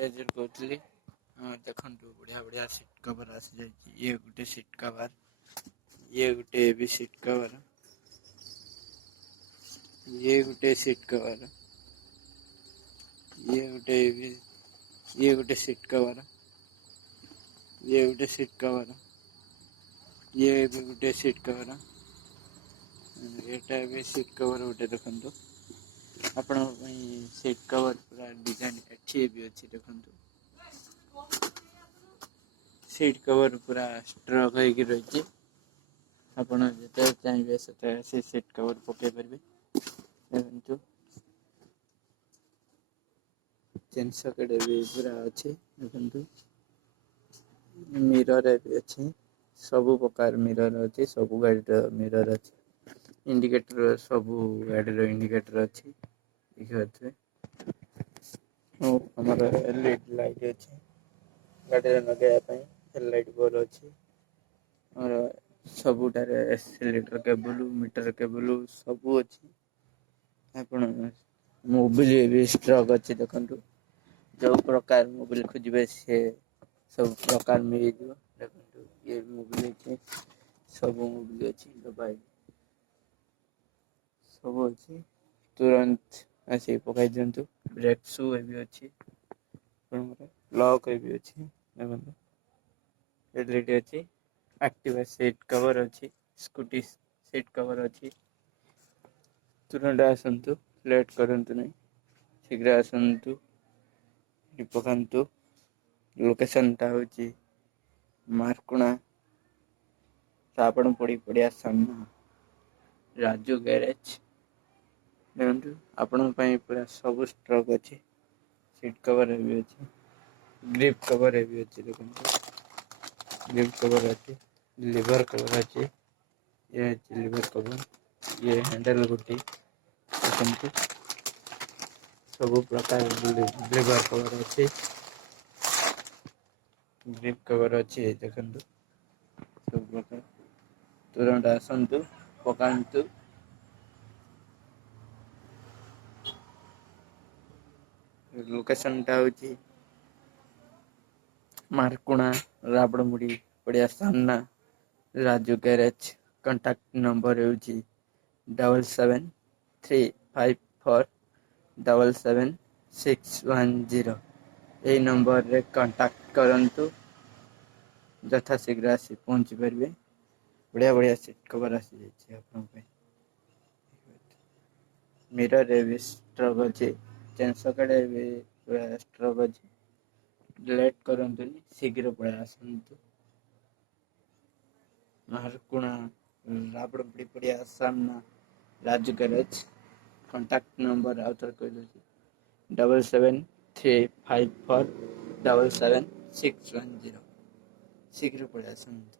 Agent कहती देखु बढ़िया बढ़िया सीट कवर आसी जाए। ये गोटे सीट कवर, ये गोटे भी सीट कवर, ये गोटे सीट कवर, ये गोटे सीट कवर, ये गोटे सीट कवर, ये भी गोटे सीट कवर, एटा भी सीट कवर गोटे देखु आपण सीट कवर पूरा डिजाइन एठी भी अच्छी देखु सीट कवर पूरा स्ट्रक होगी रही। आपण जिते चाहिए से सीट कवर पकई पारे। देखु चेन सकेट भी पूरा अच्छे। देखु मिरर भी अच्छे, सबु प्रकार मिरर अच्छे, सबु गाड़ी मिरर अच्छे, इंडिकेटर सबु गाड़ी इंडिकेटर अच्छे। देखिए हमारा एलईडी लाइट अच्छे, गाड़ी लगे हेडलाइट बोर्ड अच्छे और सबुटारे एक्सीलेटर केबल, मीटर केबल सबू अच्छी। आपण मोबिल भी स्ट्रक अच्छे। देखु जो प्रकार मोबिल खोजे से सब प्रकार मिल जाए। देखो ये मोबिल अच्छे, सब मोबिल अच्छी दबाई सब अच्छी, तुरंत आसी पकई दिंतु। ब्रेक शू भी अच्छी, लॉक भी अच्छी। देखो एलईडी अच्छी, एक्टिवा सीट कवर अच्छी, स्कूटी सीट कवर अच्छी। तुरंत आसतु, लेट करंतु नहीं, शीघ्र आसतु पकातु। लोकेशन टा हूँ मारकुणा सापड़ पड़ी पड़िया सामना राजू गैरेज। देखु आपण पूरा सब स्ट्रक अच्छे, सीट कवर भी अच्छे, ग्रिप कवर भी अच्छे। देखो ग्रिप कवर अच्छे, लिवर कवर अच्छे, ये लिवर कवर, ये हैंडल गुटी सब प्रकार लिवर कवर अच्छे, ग्रिप कवर अच्छे। देखु सब प्रकार तुरंत आसतु पकातु। लोकेशन टा हूँ मारकुणा राबड़मुड़ी पड़िया सामना राजू गैरेज। कांटेक्ट नंबर हूँ 7735477610। यही नंबर रे कांटेक्ट करंतु, यथा शीघ्र आसी पहुंची पारे। बढ़िया बढ़िया सीट कवर आसी जाए। मिरर भी स्ट्रक अच्छे, चेन सकेट भी पूरा स्ट्रक अच्छे। लेट करंतु शीघ्र पड़े आसतु। मारकुणा राबड़मुड़ी पड़िया सामना राजू गैरेज। कांटेक्ट नंबर आउ थर कह 7735477610। शीघ्र पड़े आसतु।